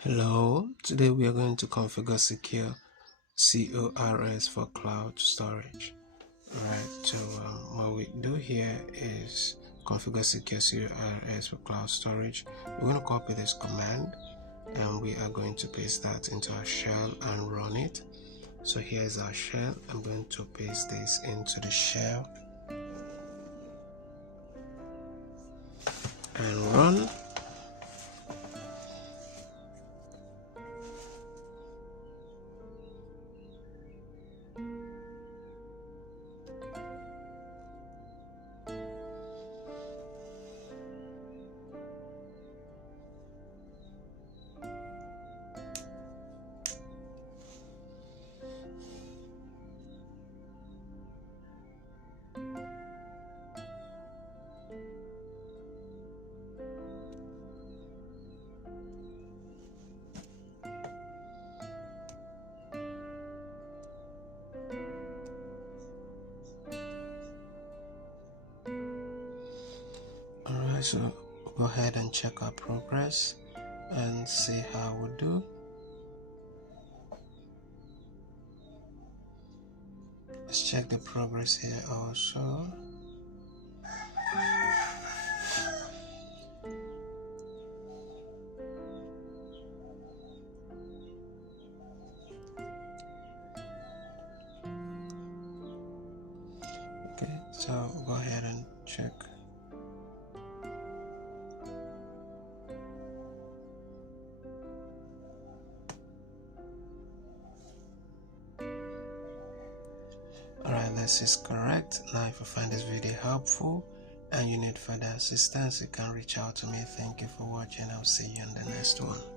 Hello, today we are going to configure secure CORS for cloud storage. Alright, so what we do here is configure secure CORS for cloud storage. We're going to copy this command and we are going to paste that into our shell and run it. So here's our shell. I'm going to paste this into the shell and run. Alright, so go ahead and check our progress and see how we do. Let's check the progress here also. Okay, so go ahead and check. Alright, this is correct. Now if you find this video helpful and you need further assistance, you can reach out to me. Thank you for watching. I'll see you in the next one.